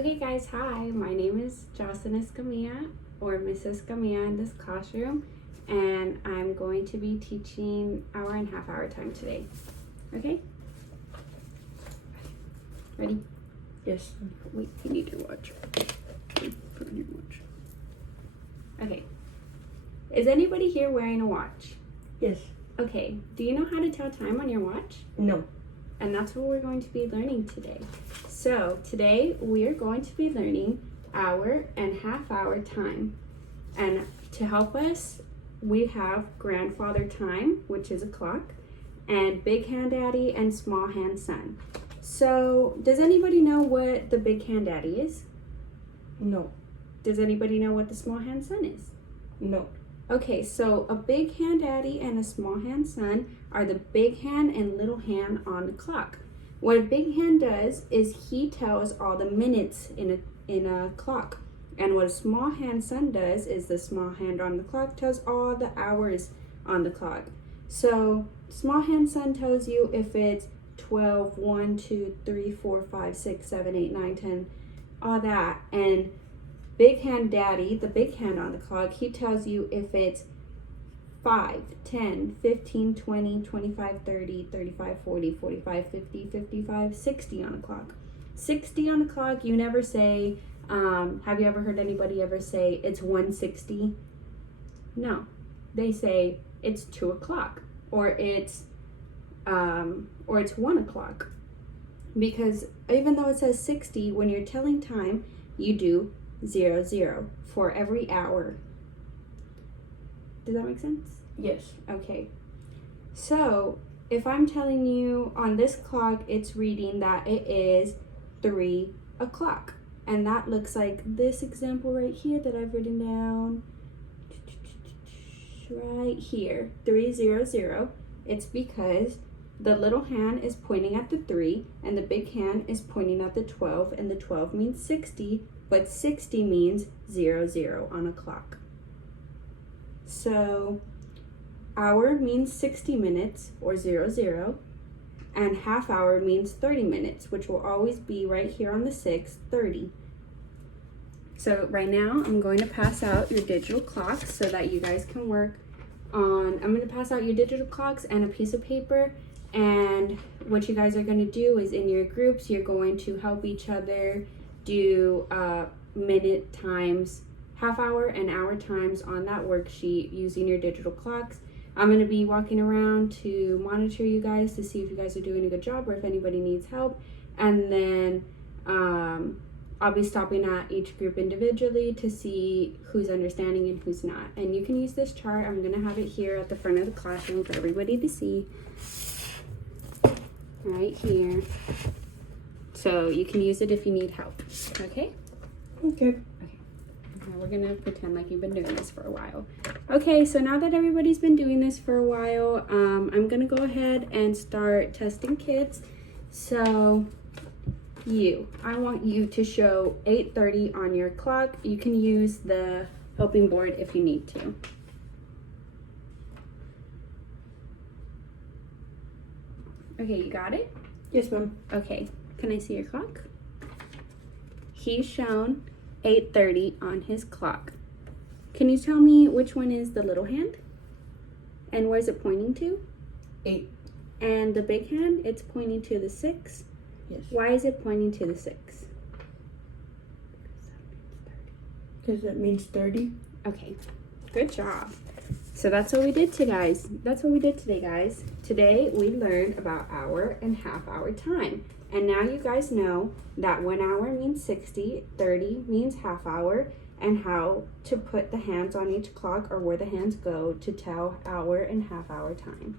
Okay guys, hi, my name is Jocelyn Escamilla, or Miss Escamilla in this classroom, and I'm going to be teaching hour and half hour time today. Okay? Ready? Yes. Wait, you need your watch. Put on your watch. Okay. Is anybody here wearing a watch? Yes. Okay, do you know how to tell time on your watch? No. And that's what we're going to be learning today. So today we are going to be learning hour and half hour time. And to help us, we have grandfather time, which is a clock, and big hand daddy and small hand son. So does anybody know what the big hand daddy is? No. Does anybody know what the small hand son is? No. Okay, so a big hand daddy and a small hand son are the big hand and little hand on the clock. What a big hand does is he tells all the minutes in a clock. And what a small hand son does is the small hand on the clock tells all the hours on the clock. So small hand son tells you if it's 12, 1, 2, 3, 4, 5, 6, 7, 8, 9, 10, all that. And big hand daddy, the big hand on the clock, he tells you if it's 5, 10, 15, 20, 25, 30, 35, 40, 45, 50, 55, 60 on the clock. 60 on the clock, you never say, have you ever heard anybody ever say it's 1:60? No. They say it's 2 o'clock or it's 1 o'clock. Because even though it says 60, when you're telling time, you do 0, 0 for every hour. Does that make sense? Yes. Okay. So if I'm telling you on this clock, it's reading that it is 3 o'clock. And that looks like this example right here that I've written down. Right here, 300. It's because the little hand is pointing at the 3 and the big hand is pointing at the 12, and the 12 means 60, but 60 means 00 on a clock. So hour means 60 minutes or 00, and half hour means 30 minutes, which will always be right here on the 6, 30. So right now I'm going to pass out your digital clocks so that you guys can work on, I'm going to pass out your digital clocks and a piece of paper. And what you guys are going to do is in your groups, you're going to help each other do minute times half hour and hour times on that worksheet using your digital clocks. I'm going to be walking around to monitor you guys to see if you guys are doing a good job or if anybody needs help. And then I'll be stopping at each group individually to see who's understanding and who's not. And you can use this chart. I'm going to have it here at the front of the classroom for everybody to see. Right here. So you can use it if you need help. Okay? Okay. Now we're gonna pretend like you've been doing this for a while. Okay, so now that everybody's been doing this for a while, I'm gonna go ahead and start testing kids. So I want you to show 8:30 on your clock. You can use the helping board if you need to. Okay, you got it? Yes, ma'am. Okay, can I see your clock? He's shown 8:30 on his clock. Can you tell me which one is the little hand? And where's it pointing to? 8. And the big hand, it's pointing to the 6? Yes. Why is it pointing to the 6? Because that means 30. Okay, good job. So that's what we did today, guys. That's what we did today, guys. Today we learned about hour and half hour time. And now you guys know that 1 hour means 60, 30 means half hour, and how to put the hands on each clock or where the hands go to tell hour and half hour time.